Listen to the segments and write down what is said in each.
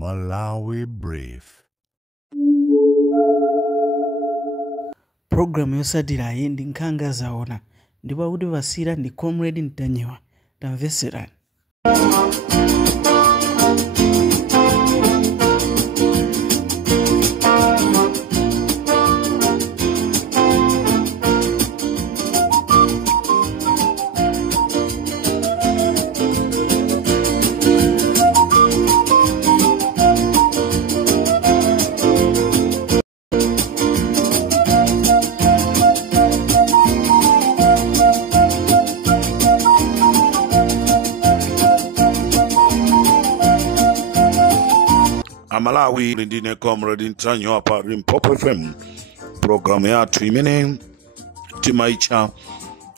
Malawi Brief. Programu yosadira ndi nkhanga zaona ndipo kuti vasira ndi Comrade Ntanyewa tamveserani. Malawi ndine Comrade Ntanyewa pa Limpopo FM. Programu yathu imene timaicha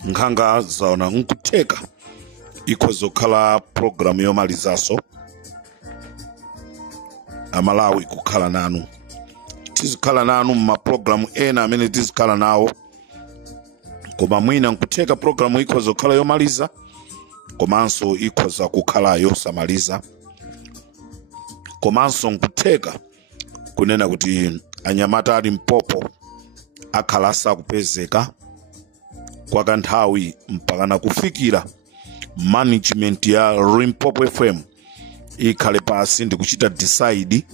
nkhanga zaona nkuteka ikozokhala programu yomalizaso Malawi kukhala nanu. Tizikhala nanu ma programu ena amene tizikhala nawo, koma mwina nkuteka programu ikozokhala yomaliza komanso ikoza kukhala yosamaliza. Komanso nkuteka kunena kuti anyamata ali Limpopo akhala sakupezeka kwa kanthawi mpaka kufikira management ya Limpopo FM ikhale pasi ndi kuchita decide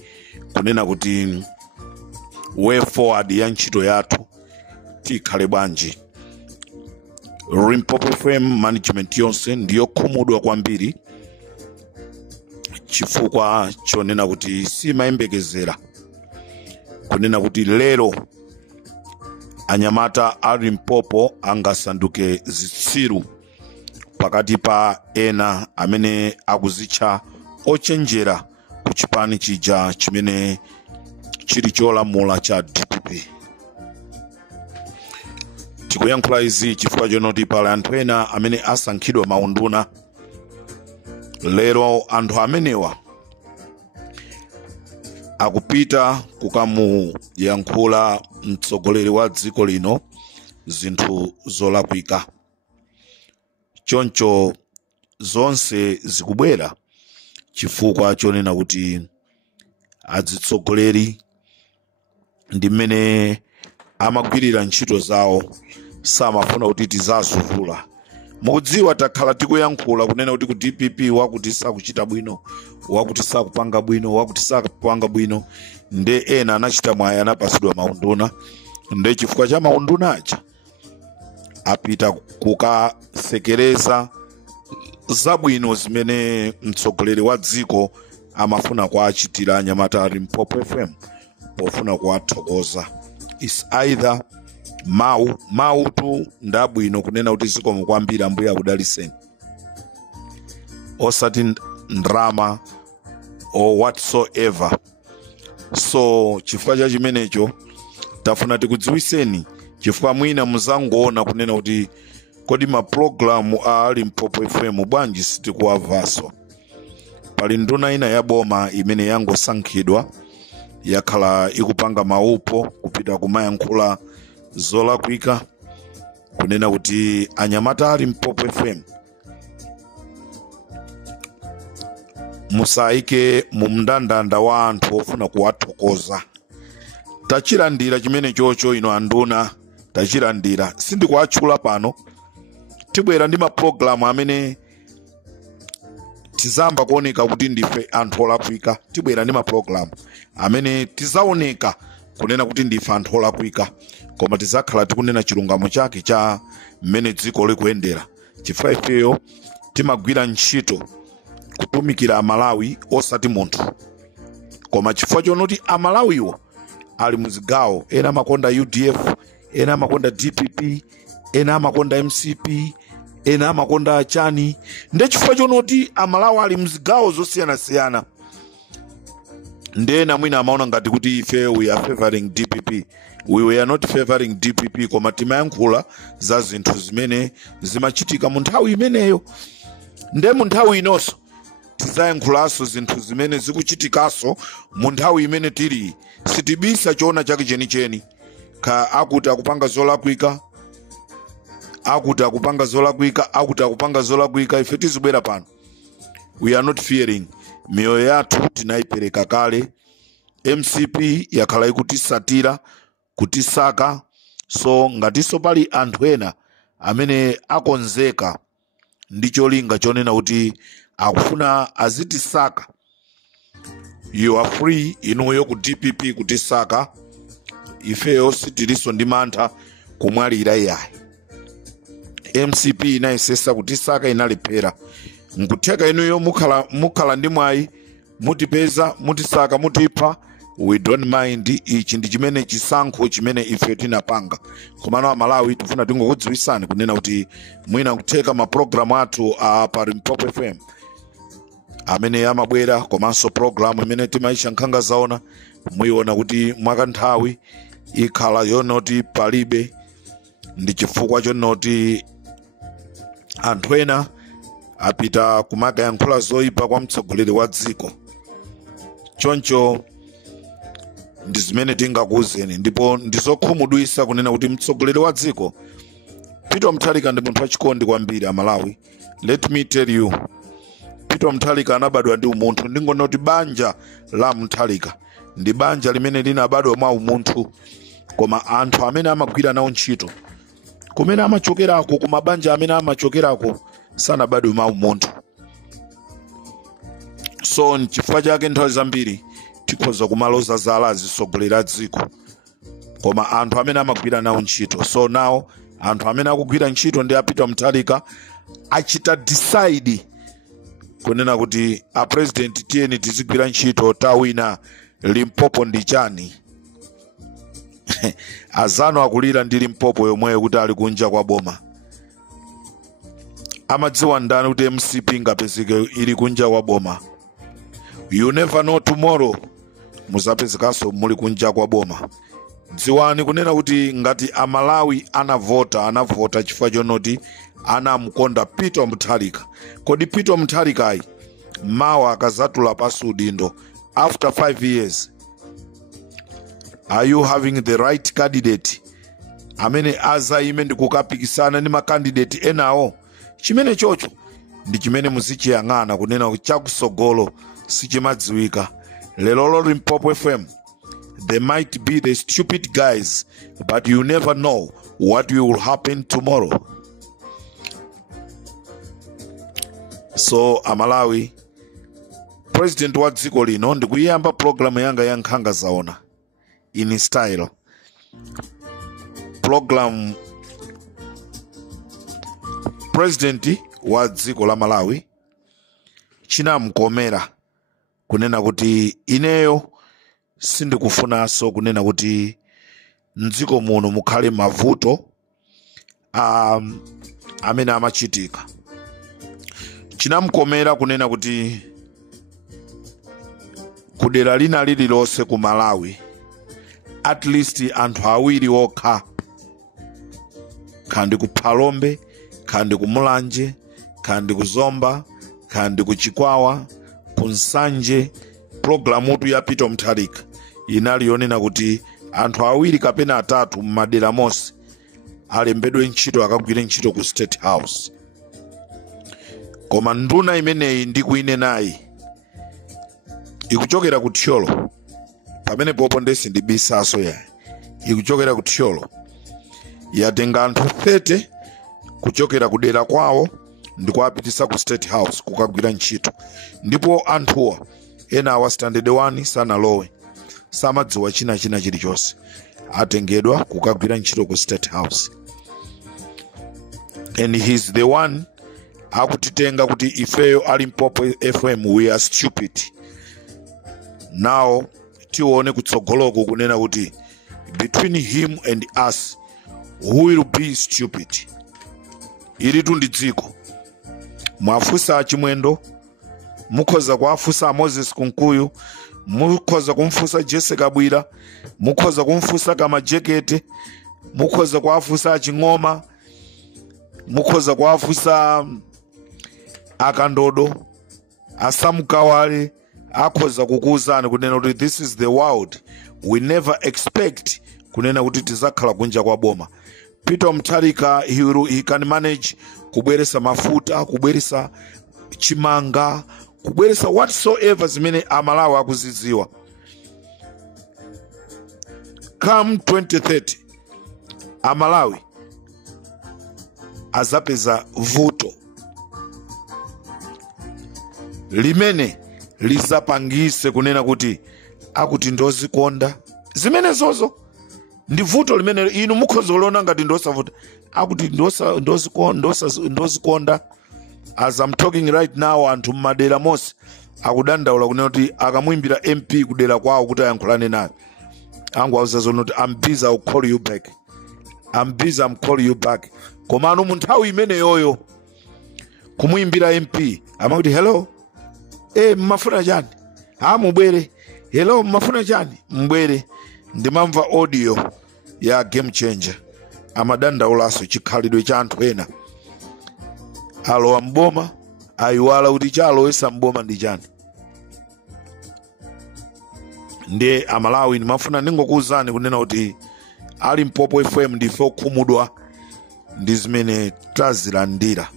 kunena kuti way forward ya ntchito yathu tikhale bwanji. Limpopo FM management yonse ndiyo khumudwa kwambiri chifukwa chonena kuti simayembekezera kunena kuti lero anyamata a Limpopo angasanduke zitsiru pakati pa ena amene akuzitcha ochenjera ku chipani chija chimene chili cholamula cha DPP. Tikuyankhula izi chifukwa chonoti pali anthu ena amene asankhidwa maunduna. Lero anthu amenewa akupita kukamuyankhula mtsogoleri wa dziko lino zinthu zolakwika. Choncho zonse zikubwera chifukwa chonena kuti adzitsogoleri ndi mmene amagwirira ntchito zawo samafuna kuti tizazuvula. Mukudziwa takhala tikuyankhula kunena kuti ku DPP wakuti sakuchita bwino, wakuti sakupanga bwino, wakuti sakupanga bwino, nde ena anachita mwayi anapasidwa maunduna, nde chifukwa cha maunduna aja apita kukasekereza zabwino zimene mtsogoleri wa dziko amafuna kuachitira anyamata a Limpopo FM pofuna kuwathokoza. Is either mau tu ndabwino kunena kuti zikomo kwambiri ambuye akudaliseni, osati ndrama or whatsoever. So chifukwa cha chimenecho tafuna tikudziwiseni chifukwa mwina muzangoona kunena kuti kodi ma programu a Limpopo FM bwanji sitikuwavaso. Pali nduna ina ya boma imene yangosankhidwa yakhala ikupanga maupo kupita kumayankhula zolakwika kunena kuti anyamata a Limpopo FM musaike mu mndandanda wa anthu ofuna kuwathokoza. Tachilandira chimene chocho ino anduna, tachilandira. Sindikuwatchula pano, tibwera ndi ma programu amene tizamba kuoneka kuti ndife anthu olakwika. Tibwera ndi ma programu amene tizaoneka kunena kuti ndife anthu olakwika, koma tizakhala tikunena chilungamo chake cha mmene dziko likuyendera. Chifukwa ifeyo timagwira ntchito kutumikira Amalawi osati munthu, koma chifukwa chonoti Amalawiwo ali muzigawo, ena amakonda UDF, ena amakonda DPP, ena amakonda MCP, ena amakonda chani. Nde chifukwa chonoti Amalawi ali muzigawo zosiyanasiyana, ndena mwina amaona ngati kuti ife we are favoring DPP. We are not favoring DPP, koma timayankhula za zinthu zimene zimachitika mu nthawi imeneyo. Nde mu nthawi inonso tizayankhulaso zinthu zimene zikuchitikaso mu nthawi imene tili. Sitibisa choona chake chenicheni ka akuti akupanga zolakwika, akuti akupanga zolakwika, akuti akupanga zolakwika. Ife tizibwera pano, we are not fearing. miyoyo yathu tinayipereka kale. MCP yakhala ikutisatira kutisaka, so ngatiso pali anthu ena amene akonzeka ndi cholinga chonena kuti akufuna azitisaka, you are free inuyo ku DPP kutisaka. Ifeyo sitiliso ndi mantha kumwalira iyayi. MCP inayesesa kutisaka inalephera. Nkutheka inuyo mukhala ndi mwayi, mutipeza, mutisaka, mutipha, we don't mind. Ichi ndi chimene chisankho chimene ife tinapanga. Komano Malawi tifuna tingokudziwisani kunena kuti mwina kutheka maprogramu athu pa Limpopo FM amene amabwera, komanso programu imene timaisha Nkhanga Zaona, muyiona kuti mwakanthawi ikhala yonoti palibe. Ndi chifukwa chonoti anthu ena apita kumakayankhula zoyipa kwa mtsogoleri wa dziko. Choncho ndi zimene tingakuwuzeni, ndipo ndizokhumudwisa kunena kuti mtsogoleri wa dziko Peter Mutharika ndi munthu wachikondi kwambiri Amalawi. Let me tell you, Peter Mutharika anabadwa ndi umunthu. Ndingonoti banja la Mutharika ndi banja limene linabadwa mwa umunthu, koma anthu amene amagwira nawo ntchito kumene amachokerako, kumabanja amene amachokerako sanabadwe mwa umunthu. So nchifukwa chake nthawi zambiri tikhoza kumaloza zala zisogolera dziko, koma anthu amene amagwira nawo ntchito. So nawo anthu amene akugwira ntchito ndi Peter Mutharika achita decide kunena kuti a president tiyeni tizigwira ntchito tawina Limpopo ndi chani. Azano akulira ndi Limpopo yomweyo kuti ali kunja kwa boma. Amadziwa ndani kuti MCP ngapezeke ili kunja kwa boma? You never know tomorrow muzapezekanso muli kunja kwa boma. Dziwani kunena kuti ngati Amalawi anavota chifukwa chonoti anamukonda Peter Mutharika. Kodi Peter Mutharika mawa akazatula pasi udindo after 5 years, are you having the right candidate amene azaime ndi kukapikisana ndi makandidate enawo? Chimene chocho ndi chimene muzichiyang'ana kunena kuti chakusogolo sichimadziwika. Lelo Limpopo FM, they might be the stupid guys, but you never know what will happen tomorrow. So Amalawi, president wa dziko lino ndikuyamba programu yanga ya Nkhanga Zaona in style. Program president wa dziko la Malawi chinamkomera kunena kuti ineyo sindikufunanso kunena kuti mdziko muno mukhale mavuto amene amachitika. Chinamkomera kunena kuti kudera lina lililonse ku Malawi at least anthu awiri okha, kandi ku Phalombe, kandi ku Mulanje, kandi ku Zomba, kandi ku Chikwawa, ku Nsanje, programu ya Peter Mutharika inali yonena kuti anthu awiri kapena atatu mmadera monse alembedwe ntchito akagwire ntchito ku State House. Koma nduna imeneyi ndikuine nayi ikuchokera ku Thyolo, pamene popo ndesi ndibisaso ya ikuchokera ku Thyolo, yatenga anthu 30 kuchokera kudera kwawo ndikuapitisa ku State House kukagwira ntchito. Ndipo anthuwa ena awa standard 1 sanalowe, samadziwa china chilichonse, atengedwa kukagwira ntchito ku State House. And he's the one akutitenga kuti ifeyo Limpopo FM we are stupid. Now tione kutsogoloko kunena kuti between him and us who will be stupid. Ili tundi dziko mwafusa Chimwendo, mukhoza kuafusa Moses Kunkuyu, mukhoza kumfusa Jesse Kabwira, mukhoza kumfusa Kamajekete, mukhoza kuafusa Chingoma, mukhoza kuafusa Akandodo, Asamukawale, akhoza kukuuzani kunena kuti this is the world we never expect kunena kuti tizakhala kunja kwa boma. Peter Mutharika he can manage kubweresa mafuta, kubweresa chimanga, kubweresa whatsoever zimene amalawi akuzidziwa. Come 2030 amalawi azapeza vuto limene lizapangise kunena kuti akuti ndozikonda zimene zozo ndi vuto limene inu mukhoza kuliona ngati ndosavuta akuti ndozikonda. As I'm talking right now, anthu mmadera monse akudandaula kunena kuti akamuimbira MP kudera kwawo kuti ayankhulane naye awuza zono kuti I'm busy, I'll call you back. I'm busy, I'm calling you back. Komano mu nthawi imene yoyo kumuimbira MP amakuti hello, mmafuna chani? Mubwere. Hello, mmafuna chani? Mbwere. Ndimamva audio ya Game Changer amadandaulaso chikhalidwe cha anthu ena alowa mboma ayiwala kuti chalowesa mboma ndi chani. Ndiye amalawi ndimafuna ningokuwuzani kunena kuti ali Mpopo FM ndife okhumudwa ndi zimene tazilandira,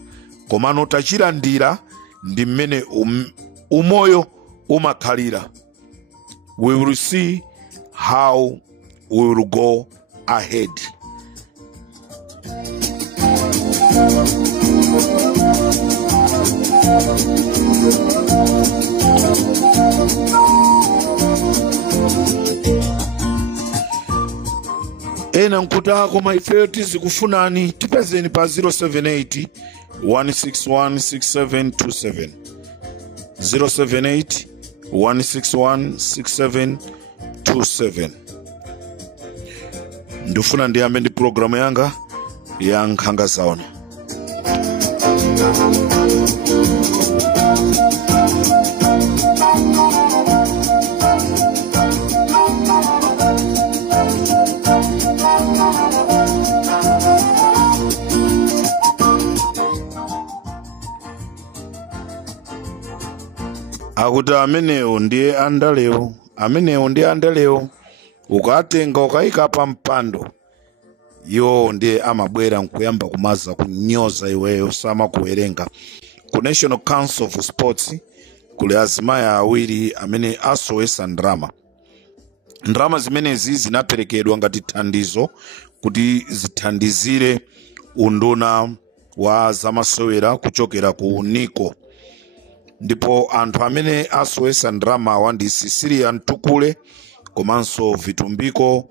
komano tachilandira ndi mmene umoyo umakhalira. We will see how we will go ahead. Ena nkuta koma ifeyo tizikufunani tipezeni pa 078 161 6727 078 161 6727. Ndifuna ndiyambe ndi programu yanga ya Nkhanga Zaona. Akuti amenewo ndiye andalewo ukatenga ukayika pa mpando yo ndiye amabwera nkuyamba kumaza kunyoza iweyo samakuwerenga. Ku National Council of Sports kule azimayi awiri amene asowesa ndrama zimenezi zinaperekedwa ngati thandizo kuti zithandizire unduna wa zamasewera kuchokera ku NICO. Ndipo anthu amene asowesa ndrama awa ndi Sisilia Ntukule komanso Vitumbiko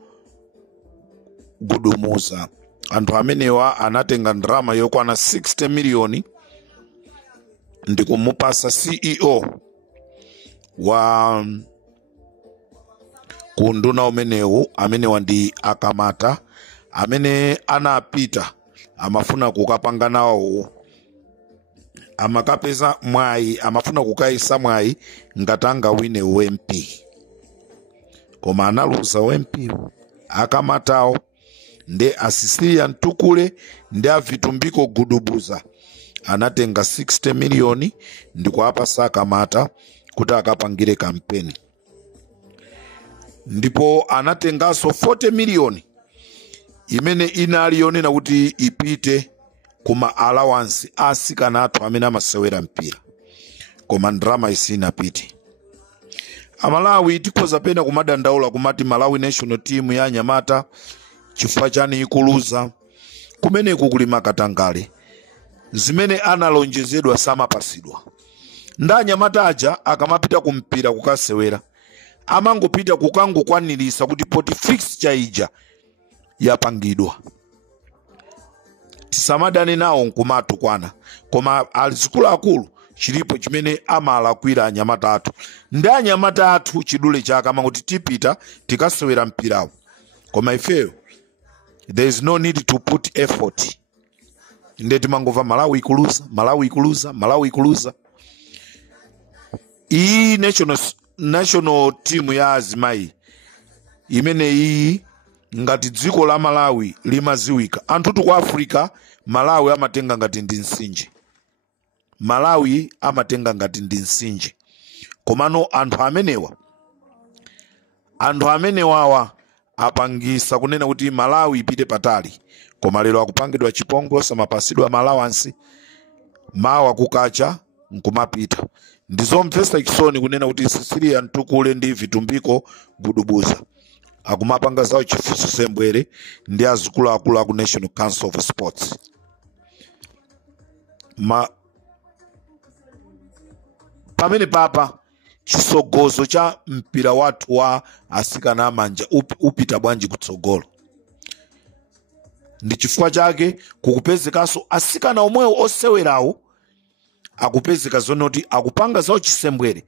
Gudumuza. Anthu amenewa anatenga ndrama yokwana 60 miliyoni ndi kumupasa CEO wa kunduna umenewu amenewa ndi Akamata amene anapita amafuna kukapanga nawo amakapeza mwayi amafuna kukaisa mwayi ngatanga wine UMP koma analuza UMP Akamatawo ndi Sisilia Ntukule ndi Vitumbiko Gudubuza anatenga 60 miliyoni ndi kuapasa Akamata kuti akapangire kampeni. Ndipo anatengaso 40 miliyoni imene inali yonena kuti ipite kuma allowance asikana athu amene amasewera mpira koma ndrama isinapite. Amalawi tikhoza pena kumadandaula kumati Malawi national team ya anyamata chifukwa chani ikuluza kumene kuli makatangale zimene analonjezedwa samapasidwa. Nda anyamata aja akamapita kumpira kukasewera amangopita kukangokwanirisa kuti poti fixture ija yapangidwa. Tisamadane nawo nkumatu kwana koma azikulu chilipo chimene amalakwira anyamata athu. Ndi anyamata athu chidule chaka manguti tipita tikasewera mpirawo koma ifeyo there is no need to put effort. Ndeti mangova Malawi ikuluza. Iyi national team ya azimayi imene iyi ngati dziko la Malawi limaziwika. Anthu ku Africa Malawi amatenga ngati ndi nsinje. Komano anthu amenewa apangisa kunena kuti Malawi ipite patali koma lero akupangidwa chipongwe samapasidwa Malawansi mawa kukacha nkumapita. ndizomvetsa chisoni kunena kuti Cecilia Ntukule ndi Vitumbiko Gudubuza akumapanga zawo chifunso sembwere ndi azikuluakulu aku National Council of Sports. Pamene papa chisogozo cha mpira wathu wa asikana amanja upita bwanji kutsogolo. Ndi chifukwa chake kukupezekanso asikana omwewo osewerawo akupezeka zonoti akupanga zawo chisembwere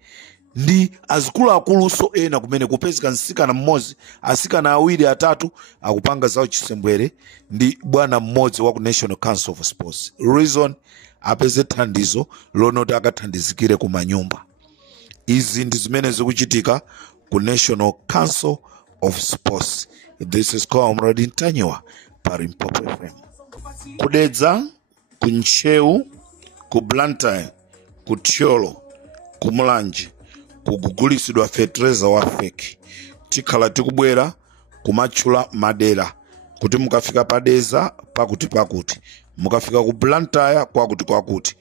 ndi azikuluakuluso ena kumene kupezeka msikana mmodzi, asikana awiri atatu akupanga zawo chisembwere ndi bwana mmodzi wa ku National Council of Sports. Reason apeze thandizo lonoti akathandizikire ku manyumba. Izi ndi zimene zikuchitika ku National Council of Sports. This is Comrade Ntanyiwa pa Limpopo FM. Kudedza, ku Nchewu, ku Blantyre, ku Thyolo, ku Mulanje kugugulisidwa fertilizer wa fake. Tikhala tikubwera kumatchula madera kuti mukafika padeza pakuti, mukafika ku Blantyre kwakuti,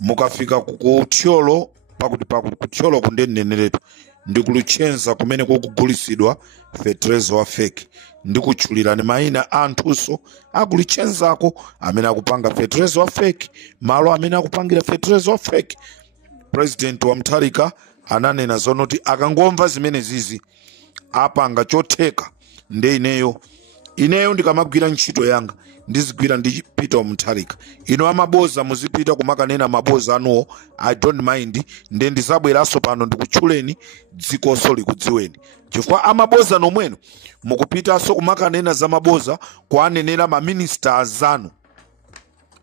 mukafika ku Thyolo pakuti, ku Thyolo kundeneneretu ndi kulutchenza kumene kugugulisidwa fertilizer wa fake. Ndikutchulirani mayina anthuso akulutchenzako amene akupanga fertilizer wa fake, malo amene akupangira fertilizer wa fake. President wa Mutharika ananena zonoti akangomva zimene zizi apanga chotheka nde ineyo ndikamagwira ntchito yanga ndizigwira ndi Peter Mutharika. Ino amaboza muzipita kumakanena maboza anuwo, I don't mind, nde ndizabweranso pano ndikutchuleni dzikoso likudziweni. Chifukwa amaboza nomweno mukupitanso kumakanena za maboza kuanenera maministers anu.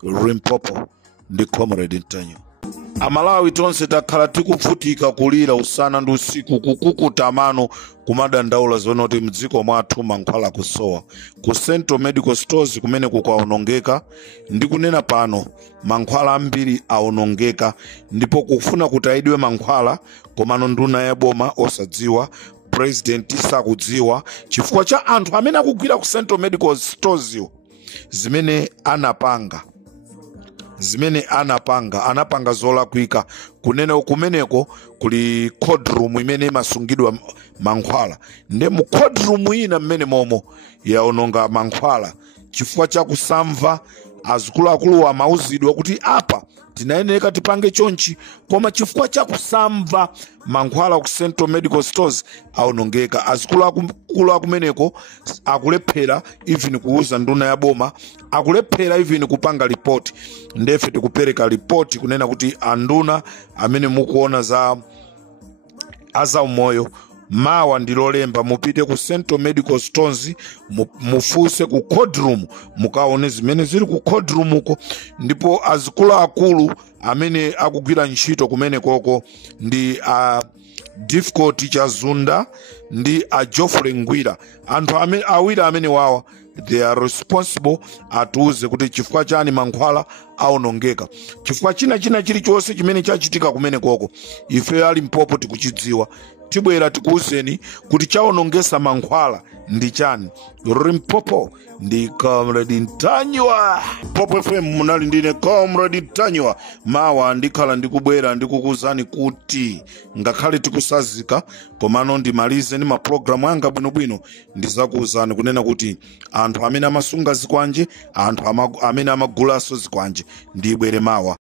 Limpopo ndi Comrade Ntanyiwa. Amalawi tonse takhala tikuvutika kulira usana ndi usiku kukukuta mano kumadandaula zonoti mdziko mwathu mankhwala kusowa. Ku Central Medical Stores kumene kukaonongeka, ndi kunena pano mankhwala ambiri aonongeka ndipo kufuna kutayidwe mankhwala komano nduna ya boma osadziwa, president sakudziwa chifukwa cha anthu amene akugwira ku Central Medical Stores zimene anapanga zolakwika. Kunena kumeneko kuli code room imene masungidwa mankhwala, nde mu code room ina mmene momo yaononga mankhwala chifukwa cha kusamva azikuluakulu amauzidwa kuti apa tinayeneka tipange chonchi, koma chifukwa cha kusamva mankhwala ku Central Medical Stores aonongeka. Azikuluakulu akumeneko akulephera even kuuza nduna ya boma, akulephera even kupanga report. Ndefe tikupereka report kunena kuti anduna amene mukuona za umoyo mawa ndilolemba mupite ku Central Medical Stores mufuse ku code room mukaone zimene zili ku code room uko. Ndipo azikuluakulu amene akugwira ntchito kumene koko ndi Difficult Chazunda ndi Geoffrey Ngwira. Anthu awiri amene wawa they are responsible atuze kuti chifukwa chani mankhwala aonongeka. Chifukwa china chilichonse chimene chachitika kumene koko ife ali Limpopo tikuchidziwa, tibwera tikuuzeni kuti chaonongesa mankhwala ndi chani. Limpopo ndi Comrade Ntanyiwa. Popo FM munali ndine Comrade Ntanyiwa. Mawa ndikhala ndikubwera ndikukuzani kuti ngakhale tikusazika komano ndimalize ndi maprogramu anga bwinobwino ndizakuuzani kunena kuti anthu amene amasunga zikwanje, anthu amene amagulaso zikwanje ndibwere mawa.